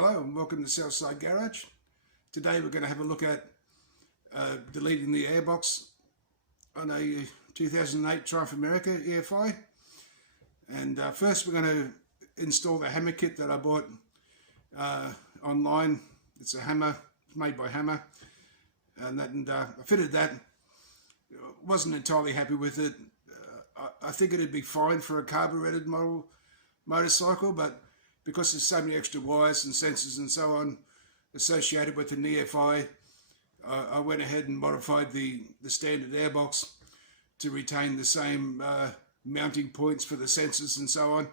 Hello and welcome to Southside Garage. Today we're going to have a look at deleting the airbox on a 2008 Triumph America EFI. And first we're going to install the hammer kit that I bought online. It's a hammer, it's made by Hammer, and I fitted that. Wasn't entirely happy with it. I think it'd be fine for a carbureted model motorcycle, but because there's so many extra wires and sensors and so on associated with an EFI, I went ahead and modified the standard airbox to retain the same mounting points for the sensors and so on,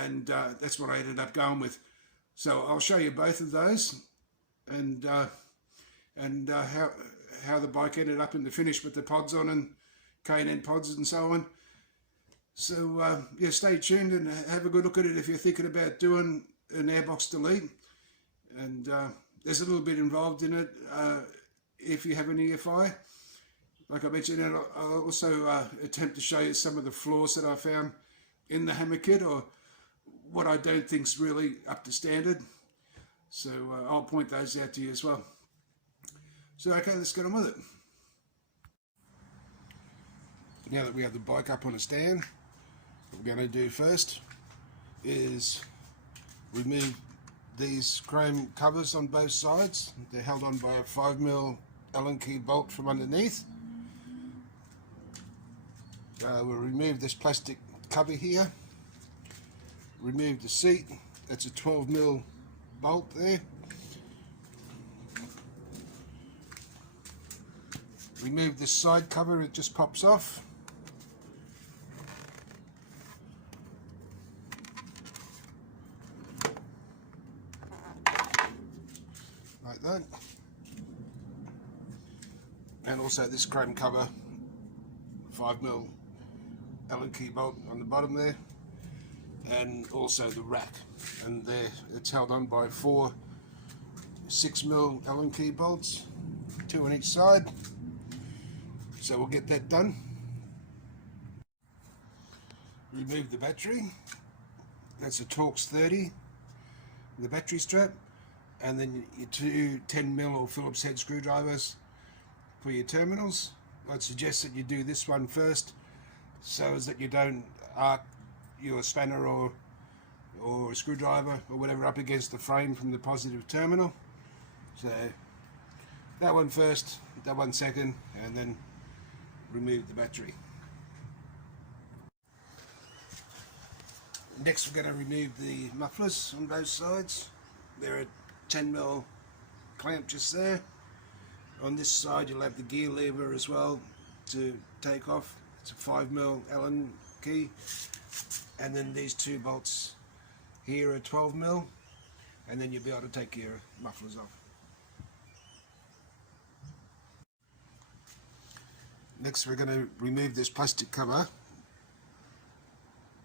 and that's what I ended up going with. So I'll show you both of those and how the bike ended up in the finish with the pods on and K&N pods and so on. So yeah, stay tuned and have a good look at it if you're thinking about doing an airbox delete. And there's a little bit involved in it if you have an EFI. Like I mentioned, and I'll also attempt to show you some of the flaws that I found in the hammer kit, or what I don't think's really up to standard. So I'll point those out to you as well. So okay, let's get on with it. Now that we have the bike up on a stand, what we're going to do first is remove these chrome covers on both sides. They're held on by a 5mm Allen key bolt from underneath. We'll remove this plastic cover here, remove the seat, that's a 12mm bolt there. Remove this side cover, it just pops off. Like that. And also this chrome cover, 5mm Allen key bolt on the bottom there, and also the rack, and there it's held on by 4 6mm Allen key bolts, 2 on each side. So we'll get that done. Remove the battery, that's a Torx 30, the battery strap, and then your 2 10mm or Phillips head screwdrivers for your terminals. I'd suggest that you do this one first, so as that you don't arc your spanner or a screwdriver or whatever up against the frame from the positive terminal. So that one first, that one second, and then remove the battery. Next we're going to remove the mufflers on both sides. They're a 10mm clamp just there. On this side you'll have the gear lever as well to take off. It's a 5mm Allen key, and then these 2 bolts here are 12mm, and then you'll be able to take your mufflers off. Next we're going to remove this plastic cover.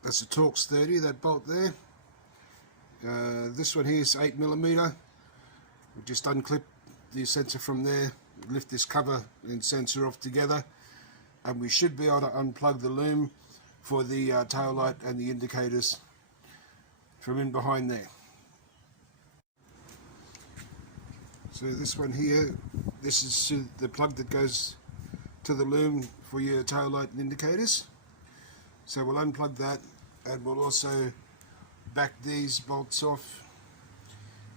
That's a Torx 30, that bolt there. This one here is 8mm. We just unclip the sensor from there, lift this cover and sensor off together, and we should be able to unplug the loom for the tail light and the indicators from in behind there. So this one here, this is the plug that goes to the loom for your tail light and indicators. So we'll unplug that, and we'll also back these bolts off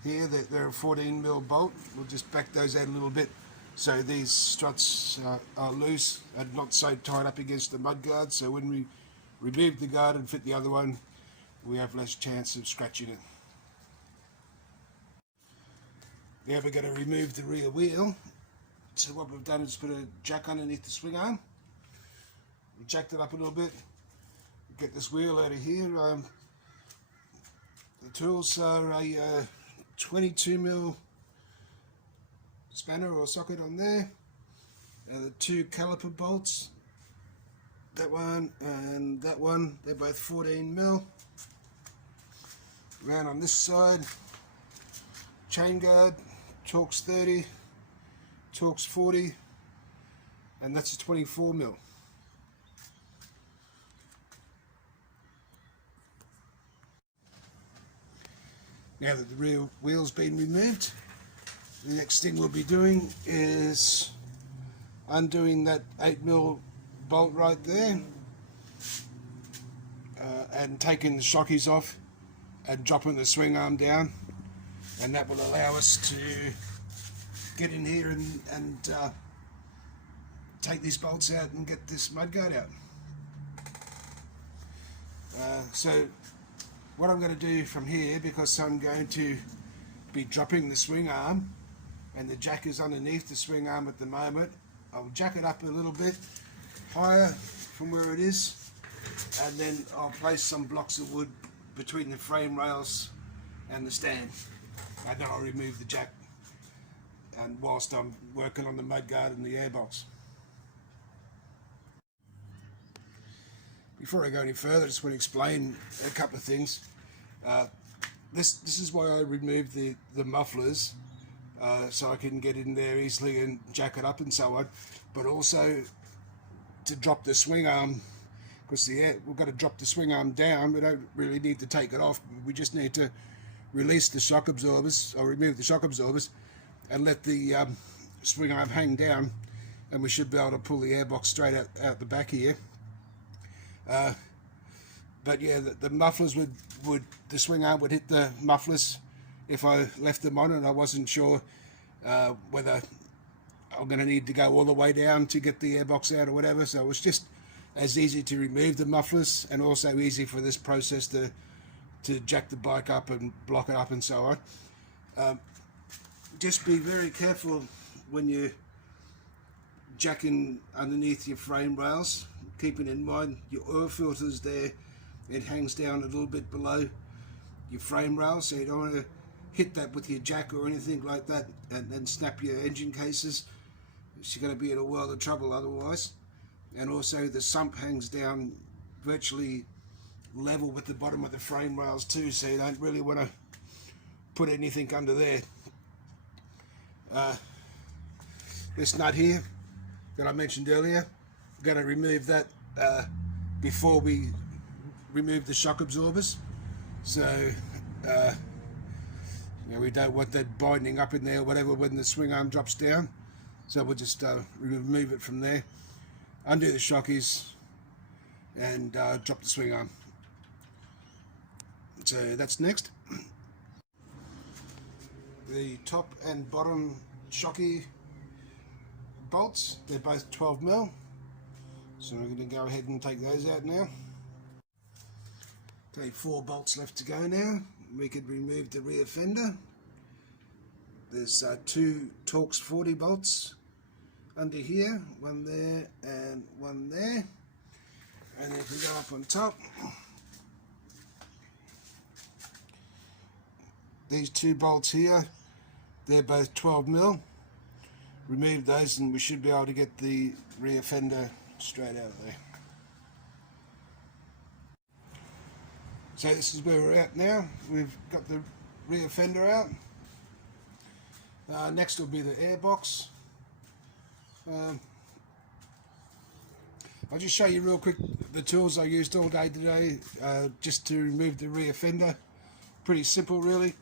here. They're a 14mm bolt. We'll just back those out a little bit so these struts are loose and not so tied up against the mud guard, so when we remove the guard and fit the other one, we have less chance of scratching it. Now we're going to remove the rear wheel. So what we've done is put a jack underneath the swing arm. We jacked it up a little bit. Get this wheel out of here. The tools are a 22mm spanner or socket on there. The 2 caliper bolts, that one and that one, they're both 14mm. Around on this side, chain guard, Torx 30, Torx 40, and that's a 24mm. Now that the rear wheel's been removed, the next thing we'll be doing is undoing that 8mm bolt right there, and taking the shockies off and dropping the swing arm down, and that will allow us to get in here and take these bolts out and get this mudguard out. So what I'm going to do from here, because I'm going to be dropping the swing arm and the jack is underneath the swing arm at the moment, I'll jack it up a little bit higher from where it is, and then I'll place some blocks of wood between the frame rails and the stand, and then I'll remove the jack, and whilst I'm working on the mudguard and the airbox. Before I go any further, I just want to explain a couple of things. This is why I removed the mufflers, so I can get in there easily and jack it up and so on, but also to drop the swing arm, because we've got to drop the swing arm down. We don't really need to take it off, we just need to release the shock absorbers, or remove the shock absorbers, and let the swing arm hang down, and we should be able to pull the airbox straight out the back here. But yeah, the mufflers the swing arm would hit the mufflers if I left them on, and I wasn't sure whether I'm going to need to go all the way down to get the airbox out or whatever. So it was just as easy to remove the mufflers, and also easy for this process to jack the bike up and block it up and so on. Just be very careful when you're jacking underneath your frame rails, keeping in mind your oil filters there, it hangs down a little bit below your frame rail, so you don't want to hit that with your jack or anything like that and snap your engine cases. You're going to be in a world of trouble otherwise. And also the sump hangs down virtually level with the bottom of the frame rails too, so you don't really want to put anything under there. This nut here that I mentioned earlier, I'm going to remove that before we remove the shock absorbers, so we don't want that binding up in there or whatever when the swing arm drops down. So we'll just remove it from there, undo the shockies, and drop the swing arm. So that's next. The top and bottom shocky bolts, they're both 12mm, so we're going to go ahead and take those out now. Okay, 4 bolts left to go now. We could remove the rear fender. There's 2 Torx 40 bolts under here, one there and one there, and if we go up on top, these 2 bolts here, they're both 12mm. Remove those and we should be able to get the rear fender straight out of there. So this is where we're at now. We've got the rear fender out. Next will be the airbox. I'll just show you real quick the tools I used all day today just to remove the rear fender. Pretty simple really.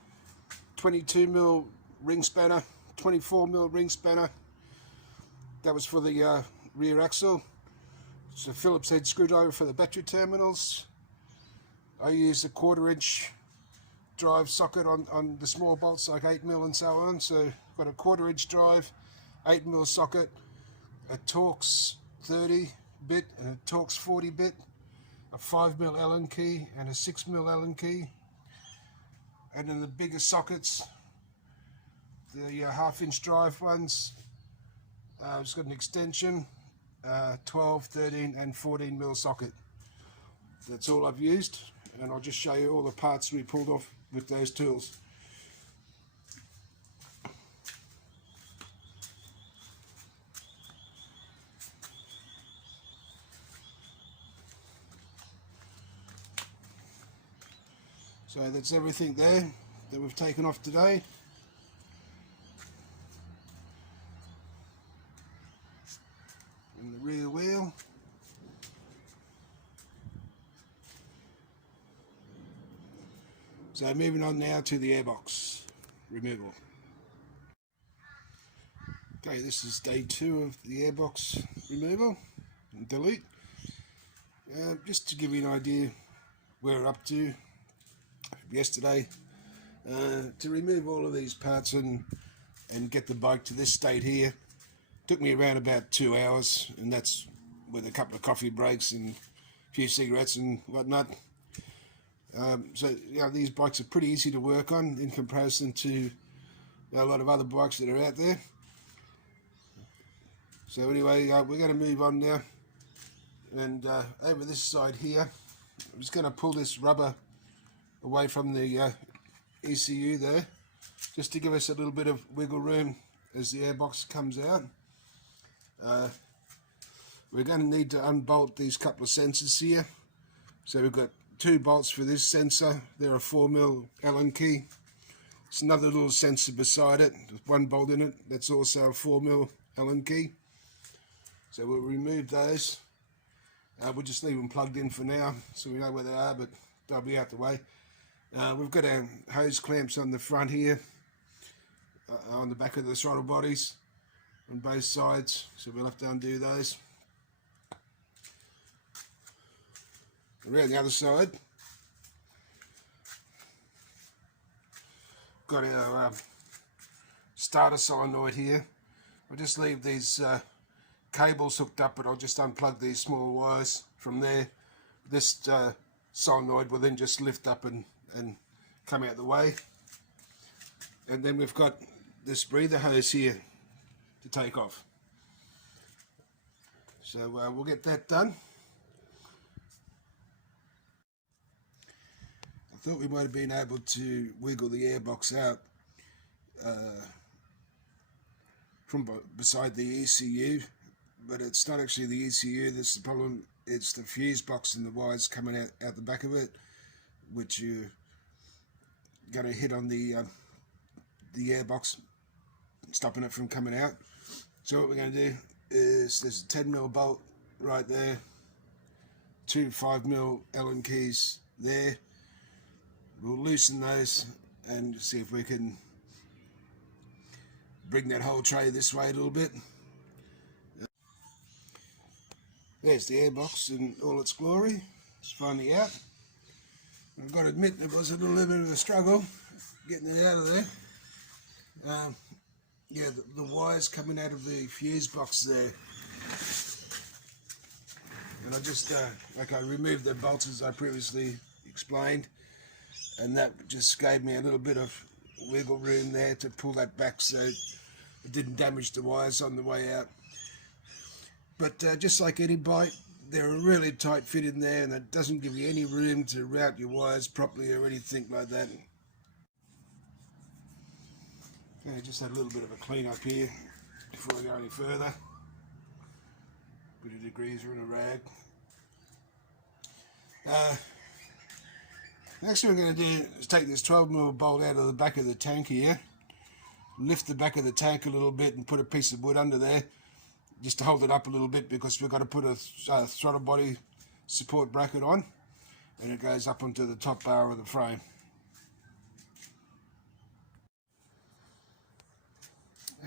22mm ring spanner, 24mm ring spanner. That was for the rear axle. It's a Phillips head screwdriver for the battery terminals. I use a 1/4" drive socket on the small bolts like 8mm and so on. So I've got a 1/4" drive, 8mm socket, a Torx 30 bit and a Torx 40 bit, a 5mm Allen key and a 6mm Allen key. And then the bigger sockets, the 1/2" drive ones, I've just got an extension, 12, 13 and 14mm socket. That's all I've used, and I'll just show you all the parts we pulled off with those tools. So that's everything there that we've taken off today. And the rear wheel. So moving on now to the airbox removal. Okay, this is day 2 of the airbox removal and delete. Just to give you an idea where we're up to yesterday, to remove all of these parts and get the bike to this state here took me around about 2 hours, and that's with a couple of coffee breaks and a few cigarettes and whatnot. So these bikes are pretty easy to work on in comparison to a lot of other bikes that are out there. So anyway, we're going to move on now, and over this side here I'm just going to pull this rubber away from the ECU there, just to give us a little bit of wiggle room as the airbox comes out. We're going to need to unbolt these couple of sensors here. So we've got 2 bolts for this sensor. They're a 4mm Allen key. There's another little sensor beside it, with 1 bolt in it. That's also a 4mm Allen key. So we'll remove those. We'll just leave them plugged in for now, so we know where they are, but they'll be out the way. We've got our hose clamps on the front here, on the back of the throttle bodies on both sides, so we'll have to undo those. Around the other side, got our starter solenoid here. We'll just leave these cables hooked up, but I'll just unplug these small wires from there. This solenoid will then just lift up and come out the way. And then we've got this breather hose here to take off. So we'll get that done. I thought we might have been able to wiggle the airbox out from beside the ECU, but it's not actually the ECU that's the problem. It's the fuse box and the wires coming out the back of it, which you're going to hit on the airbox, stopping it from coming out. So what we're going to do is, there's a 10mm bolt right there, 2 5mm Allen keys there. We'll loosen those and see if we can bring that whole tray this way a little bit. There's the airbox in all its glory. It's finally out. I've got to admit, it was a little bit of a struggle getting it out of there. Yeah, the wires coming out of the fuse box there. And I just, I removed the bolts as I previously explained, and that just gave me a little bit of wiggle room there to pull that back so it didn't damage the wires on the way out. But just like any bike, they're a really tight fit in there, and it doesn't give you any room to route your wires properly or anything like that. Okay, just had a little bit of a clean up here before I go any further. Bit of degreaser and a rag. Next thing we're going to do is take this 12mm bolt out of the back of the tank here, lift the back of the tank a little bit and put a piece of wood under there just to hold it up a little bit, because we've got to put a throttle body support bracket on, and it goes up onto the top bar of the frame.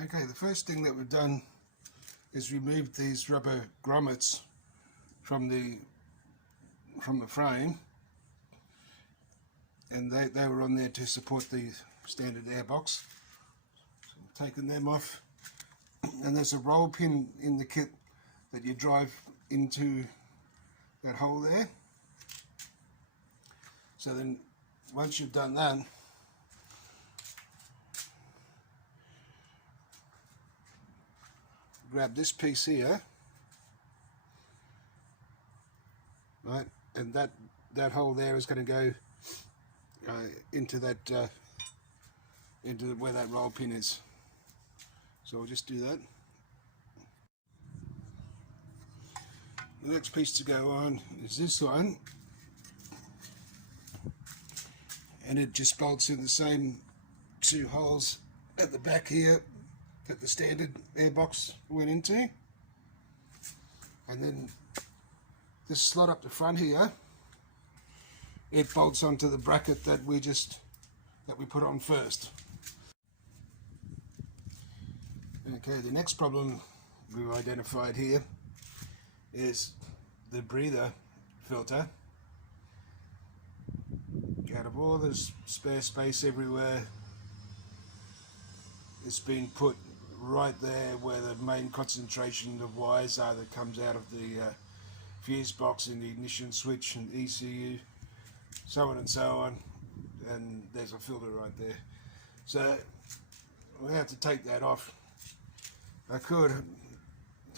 Okay, the first thing that we've done is remove these rubber grommets from the frame, and they were on there to support the standard airbox. So I'm taking them off, and there's a roll pin in the kit that you drive into that hole there. So then once you've done that, grab this piece here, right, and that hole there is going to go into that into where that roll pin is. So I'll just do that. The next piece to go on is this one, and it just bolts in the same 2 holes at the back here that the standard airbox went into. And then this slot up the front here it bolts onto the bracket that we put on first. Okay, the next problem we've identified here is the breather filter. Out of all this spare space everywhere, it's been put right there where the main concentration of wires are that comes out of the fuse box in the ignition switch and ECU, so on and so on, and there's a filter right there. So we have to take that off. I could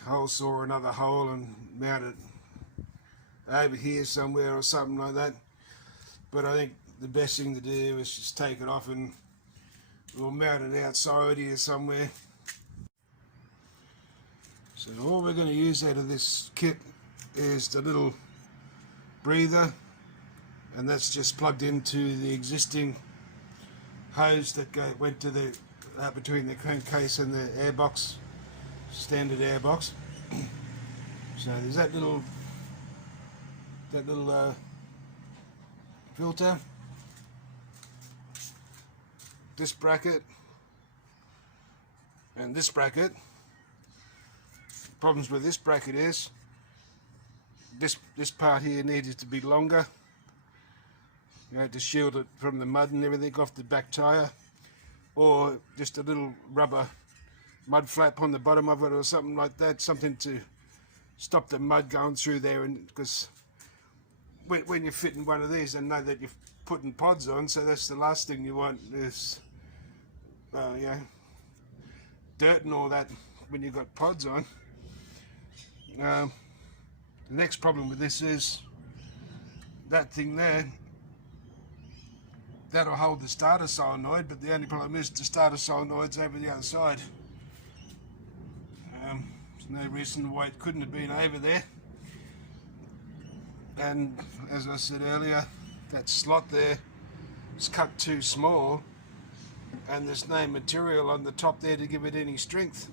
hole saw another hole and mount it over here somewhere or something like that, but I think the best thing to do is just take it off and we'll mount it outside here somewhere. So all we're going to use out of this kit is the little breather, and that's just plugged into the existing hose that went to the between the crankcase and the airbox, standard airbox. So there's that little filter, this bracket, and this bracket. Problems with this bracket is this part here needed to be longer, you know, to shield it from the mud and everything off the back tire, or just a little rubber mud flap on the bottom of it or something like that, something to stop the mud going through there. And because when you're fitting one of these, and know that you're putting pods on, so that's the last thing you want is you know, dirt and all that when you've got pods on. The next problem with this is that thing there, that'll hold the starter solenoid, but the only problem is the starter solenoid's over the other side. There's no reason why it couldn't have been over there. And as I said earlier, that slot there is cut too small, and there's no material on the top there to give it any strength.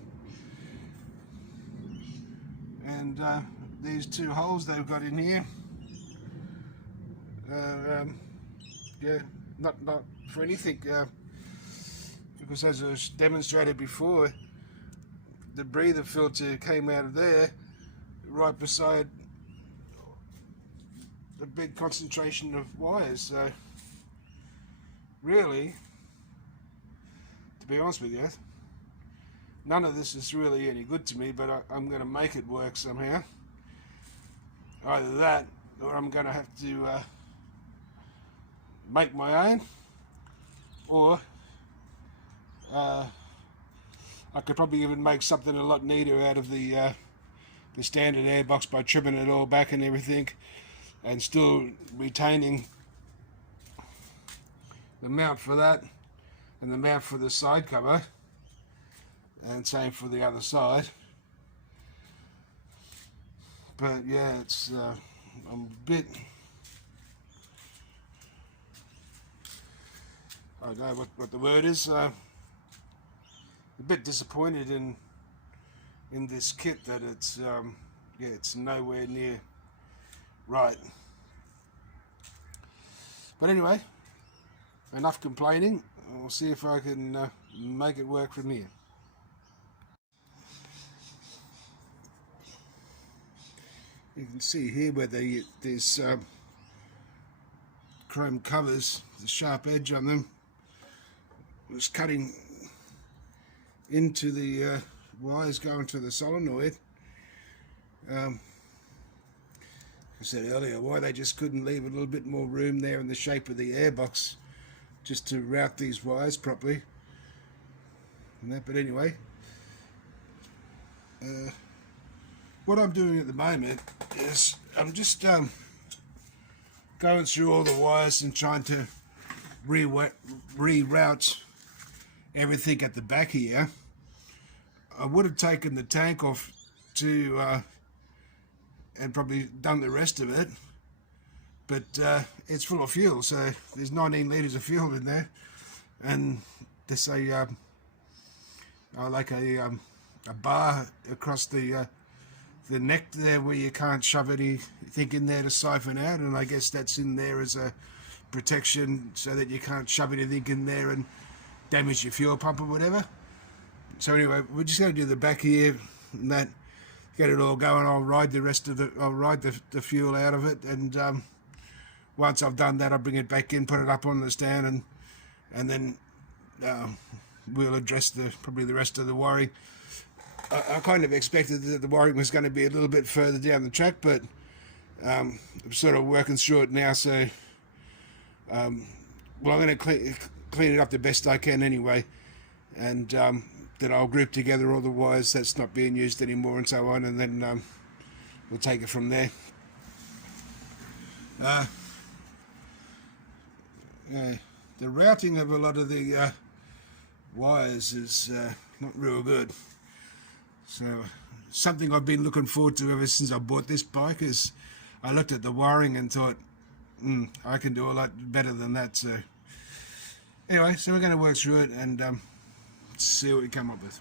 And these two holes they've got in here, yeah, not for anything, because as I was demonstrated before, the breather filter came out of there right beside the big concentration of wires. So really, to be honest with you, none of this is really any good to me, but I'm going to make it work somehow. Either that, or I'm going to have to make my own, or I could probably even make something a lot neater out of the standard airbox by trimming it all back and everything, and still retaining the mount for that and the mount for the side cover, and same for the other side. But yeah, it's I'm a bit, I don't know what the word is, a bit disappointed in this kit, that it's yeah, it's nowhere near right. But anyway, enough complaining. I'll see if I can make it work from here. You can see here where there's chrome covers, the sharp edge on them was cutting into the wires going to the solenoid. I said earlier, why they just couldn't leave a little bit more room there in the shape of the airbox just to route these wires properly. And that, but anyway, what I'm doing at the moment is I'm just going through all the wires and trying to reroute everything at the back here. I would have taken the tank off to and probably done the rest of it, but it's full of fuel, so there's 19 litres of fuel in there, and there's like a bar across the the neck there where you can't shove anything in there to siphon out, and I guess that's in there as a protection so that you can't shove anything in there and damage your fuel pump or whatever. So anyway, we're just going to do the back here and that, get it all going. I'll ride the fuel out of it, and once I've done that, I'll bring it back in, put it up on the stand, and then we'll address probably the rest of the wiring. I kind of expected that the wiring was going to be a little bit further down the track, but I'm sort of working through it now. So, well, I'm going to clean it up the best I can anyway, and then I'll group together all the wires that's not being used anymore and so on, and then we'll take it from there. Yeah, the routing of a lot of the wires is not real good. So something I've been looking forward to ever since I bought this bike is I looked at the wiring and thought, I can do a lot better than that. So anyway, so we're going to work through it and see what we come up with.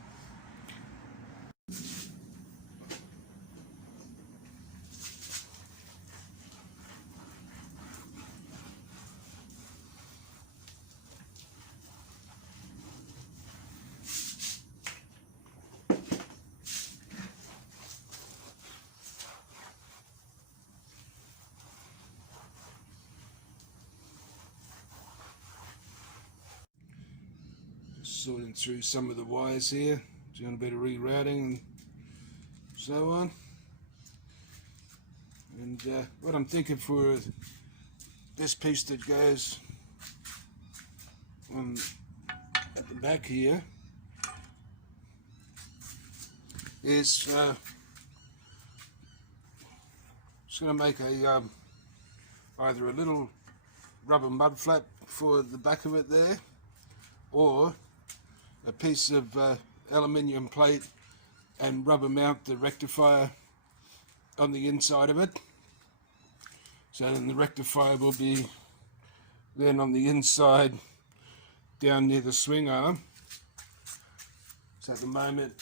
Sorting through some of the wires here, doing a bit of rerouting and so on. And what I'm thinking for this piece that goes on at the back here is just going to make a either a little rubber mud flap for the back of it there, or a piece of aluminium plate and rubber mount the rectifier on the inside of it. So then the rectifier will be then on the inside down near the swing arm. So at the moment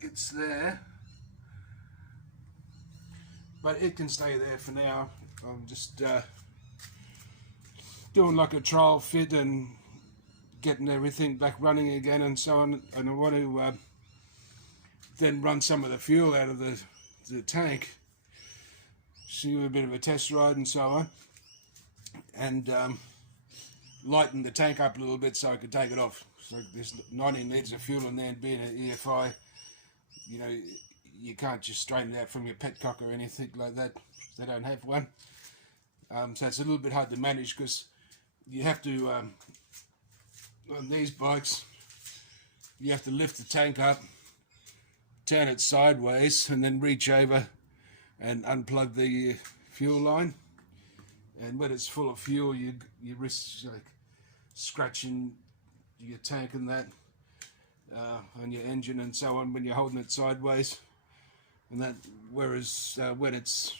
it's there, but it can stay there for now. I'm just doing like a trial fit and getting everything back running again and so on, and I want to then run some of the fuel out of the tank, do a bit of a test ride and so on, and lighten the tank up a little bit so I could take it off. So there's 19 litres of fuel in there, and being an EFI, you know, you can't just straighten it out from your petcock or anything like that. They don't have one, so it's a little bit hard to manage because you have to on these bikes, you have to lift the tank up, turn it sideways, and then reach over and unplug the fuel line. And when it's full of fuel, you risk like scratching your tank and that on your engine and so on when you're holding it sideways. And that, whereas when it's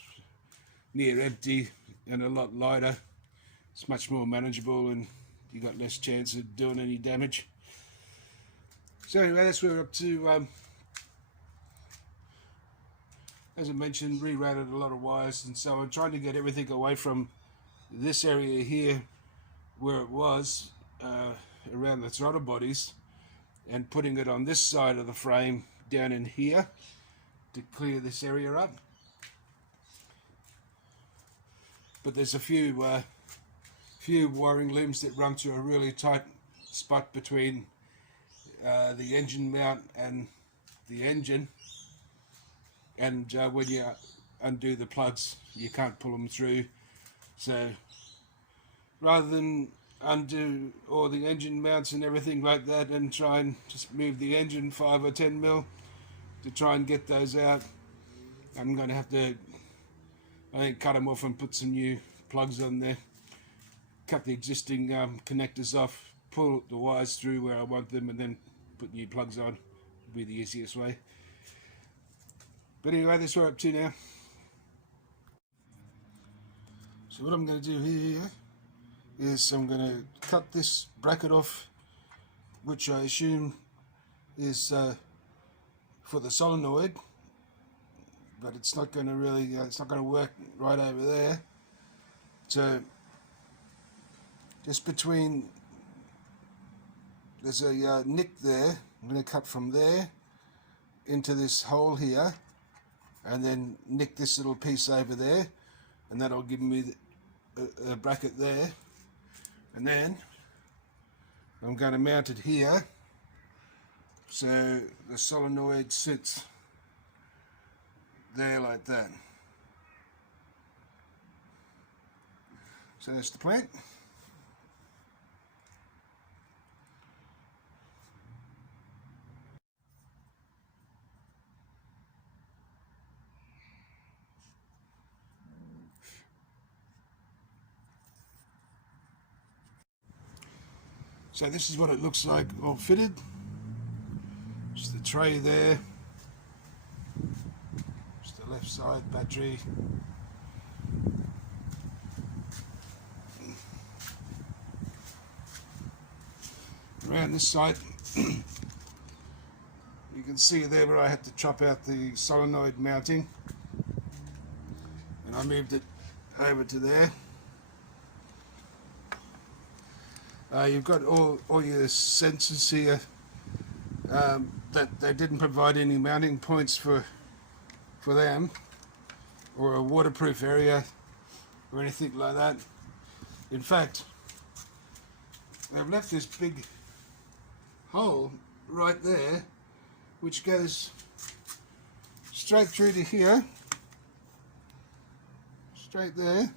near empty and a lot lighter, it's much more manageable and you got less chance of doing any damage. So anyway, that's where we're up to. As I mentioned, rerouted a lot of wires and so on, trying to get everything away from this area here where it was around the throttle bodies, and putting it on this side of the frame down in here to clear this area up. But there's a few wiring limbs that run to a really tight spot between the engine mount and the engine, and when you undo the plugs you can't pull them through. So rather than undo all the engine mounts and everything like that and try and just move the engine 5 or 10 mil to try and get those out, I'm going to have to, I think, cut them off and put some new plugs on there. Cut the existing connectors off, pull the wires through where I want them, and then put new plugs on. Would be the easiest way. But anyway, that's what we're up to now. So what I'm going to do here is I'm going to cut this bracket off, which I assume is for the solenoid, but it's not going to really, it's not going to work right over there. So just between, there's a nick there. I'm going to cut from there into this hole here, and then nick this little piece over there, and that'll give me a bracket there. And then I'm going to mount it here, so the solenoid sits there like that. So that's the plan. So this is what it looks like all fitted. Just the tray there. Just the left side battery. Around this side, you can see there where I had to chop out the solenoid mounting, and I moved it over to there. You've got all your sensors here. That they didn't provide any mounting points for them, or a waterproof area or anything like that. In fact, they've left this big hole right there which goes straight through to here, straight there,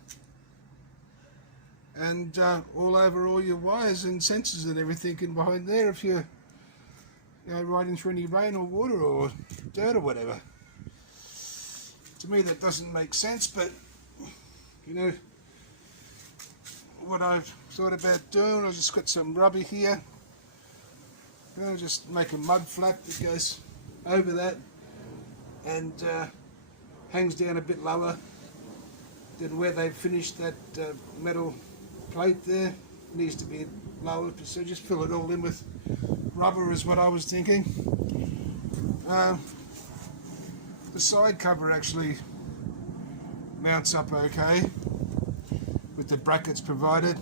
and all over all your wires and sensors and everything in behind there if you're riding through any rain or water or dirt or whatever. To me that doesn't make sense, but what I've thought about doing, I've just got some rubber here. Just make a mud flap that goes over that and hangs down a bit lower than where they've finished that metal plate there. It needs to be lower, so just fill it all in with rubber is what I was thinking. The side cover actually mounts up okay with the brackets provided,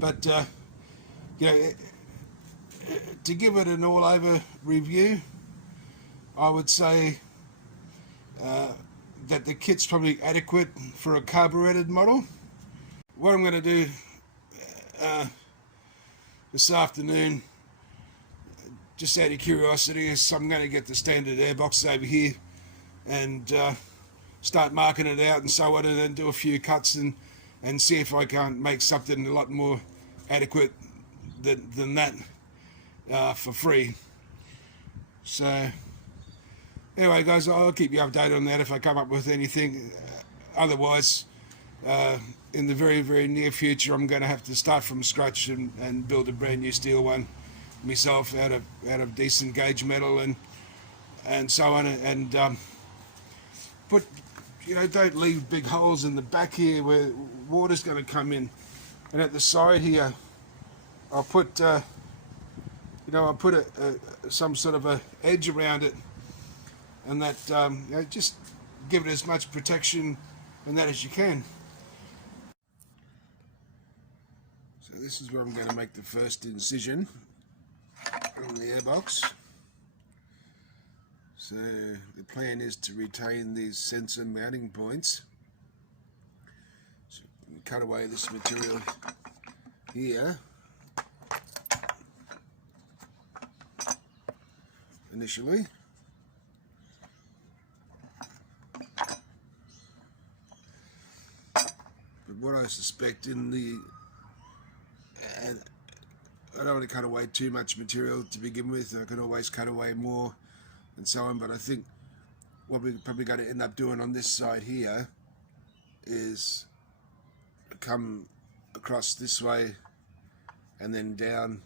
but to give it an all-over review, I would say that the kit's probably adequate for a carburetted model. What I'm going to do this afternoon, just out of curiosity, is I'm going to get the standard airbox over here and start marking it out and so on, and then do a few cuts and see if I can't make something a lot more adequate than that for free. So anyway guys, I'll keep you updated on that if I come up with anything. Otherwise, in the very, very near future, I'm going to have to start from scratch and build a brand new steel one myself out of decent gauge metal and so on, and put, don't leave big holes in the back here where water's going to come in. And at the side here, I'll put I'll put some sort of a edge around it, and that just give it as much protection and that as you can. So this is where I'm going to make the first incision on the airbox. So the plan is to retain these sensor mounting points. So cut away this material here initially. But what I suspect I don't want to cut away too much material to begin with. I can always cut away more and so on, but I think what we're probably going to end up doing on this side here is come across this way and then down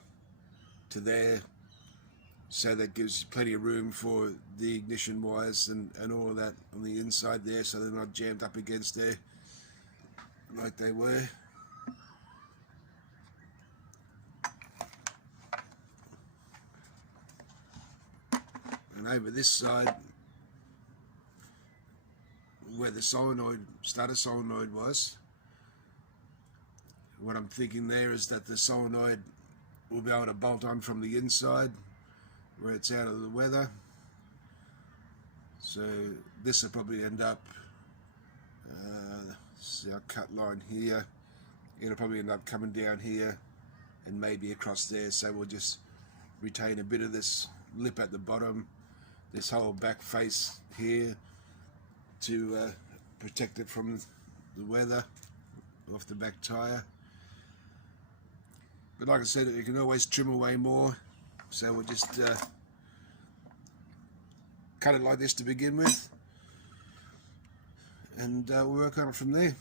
to there, so that gives plenty of room for the ignition wires and all of that on the inside there, so they're not jammed up against there like they were. And over this side, where the solenoid, starter solenoid was. What I'm thinking there is that the solenoid will be able to bolt on from the inside where it's out of the weather. So this will probably end up, this is our cut line here, it'll probably end up coming down here and maybe across there, so we'll just retain a bit of this lip at the bottom, this whole back face here to protect it from the weather off the back tyre. But like I said, you can always trim away more, so we'll just cut it like this to begin with, and we'll work on it from there.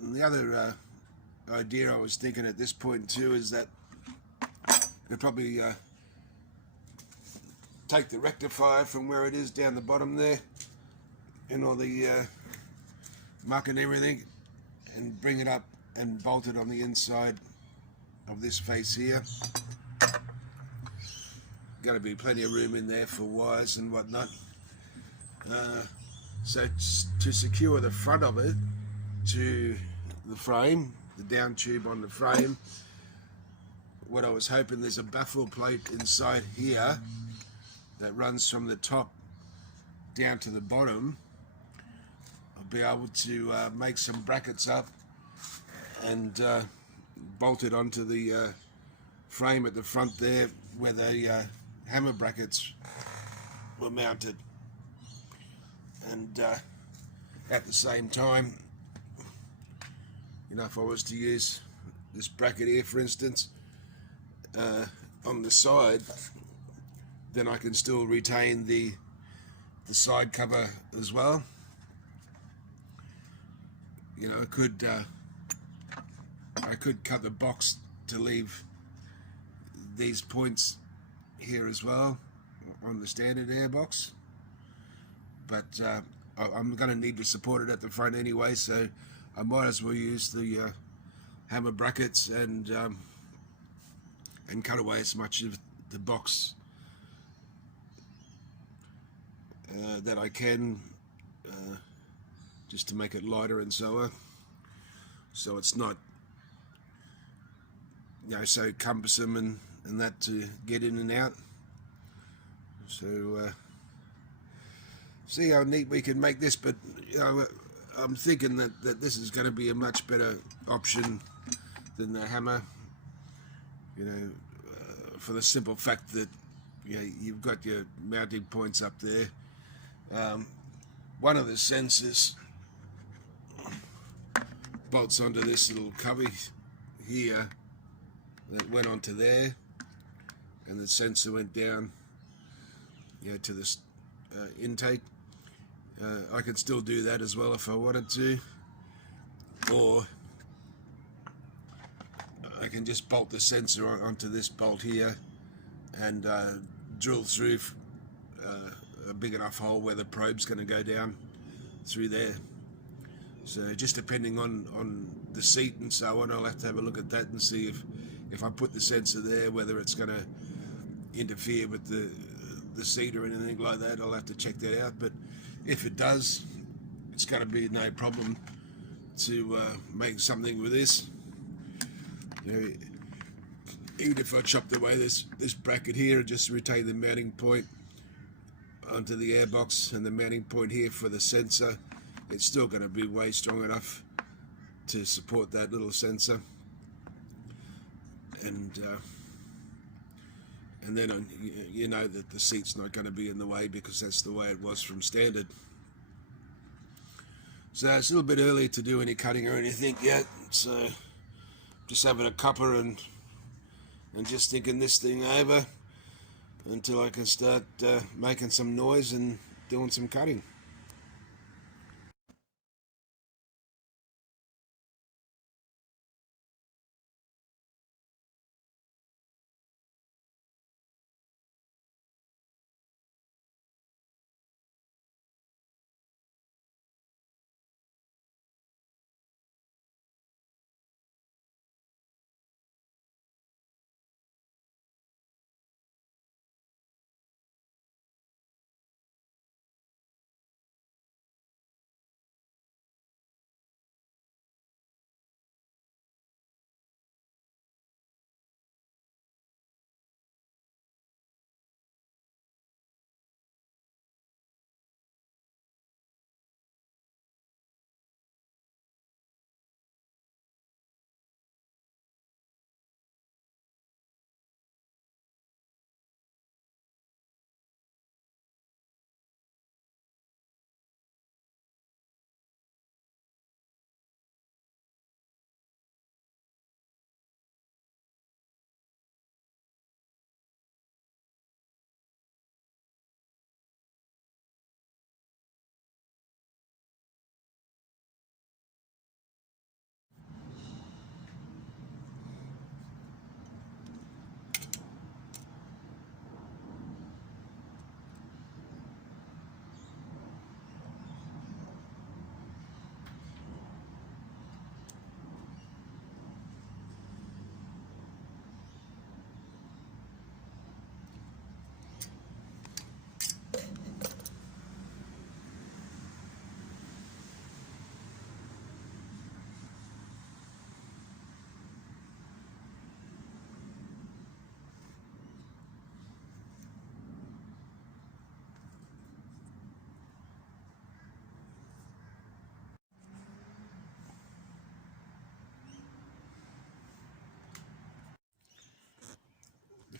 And the other idea I was thinking at this point too is that we'll probably take the rectifier from where it is down the bottom there and all the muck and everything, and bring it up and bolt it on the inside of this face here. Got to be plenty of room in there for wires and whatnot. So to secure the front of it to the frame, the down tube on the frame, what I was hoping, there's a baffle plate inside here that runs from the top down to the bottom. I'll be able to make some brackets up and bolt it onto the frame at the front there where the hammer brackets were mounted. And at the same time, you know, if I was to use this bracket here, for instance, on the side, then I can still retain the side cover as well. You know, I could cut the box to leave these points here as well on the standard airbox, but I'm going to need to support it at the front anyway, so I might as well use the hammer brackets and cut away as much of the box that I can, just to make it lighter and so it's not, you know, so cumbersome and that to get in and out. So see how neat we can make this. But you know, I'm thinking that this is going to be a much better option than the hammer, you know, for the simple fact that, you know, you've got your mounting points up there. One of the sensors bolts onto this little cubby here that went onto there, and the sensor went down, you know, to this intake. I could still do that as well if I wanted to, or I can just bolt the sensor onto this bolt here and drill through a big enough hole where the probe's going to go down through there. So just depending on the seat and so on, I'll have to have a look at that and see if I put the sensor there, whether it's going to interfere with the seat or anything like that. I'll have to check that out, but if it does, it's going to be no problem to make something with this. You know, even if I chopped away this bracket here, just retain the mounting point onto the airbox and the mounting point here for the sensor, it's still going to be way strong enough to support that little sensor. And then you know that the seat's not going to be in the way, because that's the way it was from standard. So it's a little bit early to do any cutting or anything yet, so just having a cuppa and just thinking this thing over until I can start making some noise and doing some cutting.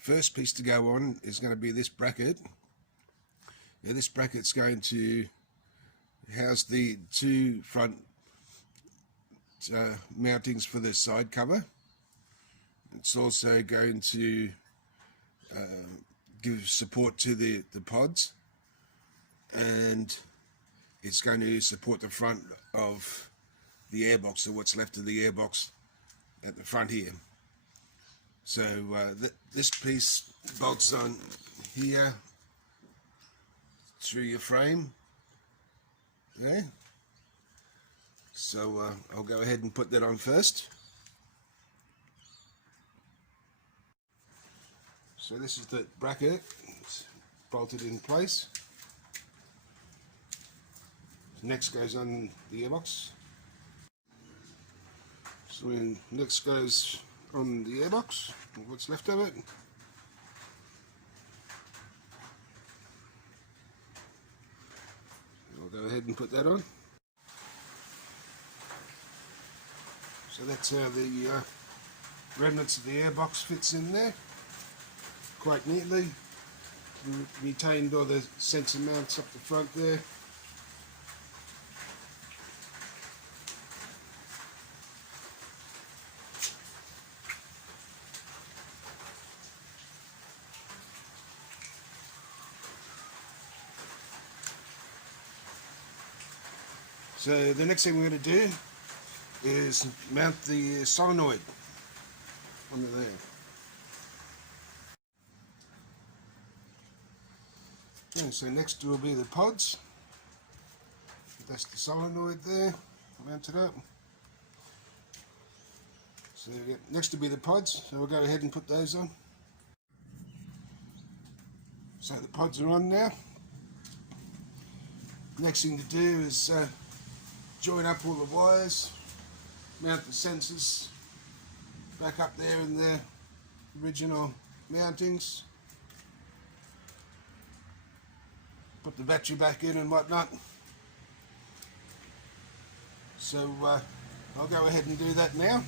first piece to go on is going to be this bracket. Now this bracket's going to house the two front mountings for the side cover. It's also going to give support to the pods, and it's going to support the front of the airbox, or what's left of the airbox at the front here. So this piece bolts on here through your frame. Okay, so I'll go ahead and put that on first. So this is the bracket, it's bolted in place. Next goes on the airbox. So next goes on the airbox, what's left of it. I'll go ahead and put that on. So that's how the remnants of the airbox fits in there, quite neatly. Retained all the sensor mounts up the front there. So the next thing we're going to do is mount the solenoid onto there. Okay, so next will be the pods. That's the solenoid there, mounted up. So next will be the pods, so we'll go ahead and put those on. So the pods are on now. Next thing to do is join up all the wires, mount the sensors back up there in their original mountings, put the battery back in and whatnot. So I'll go ahead and do that now.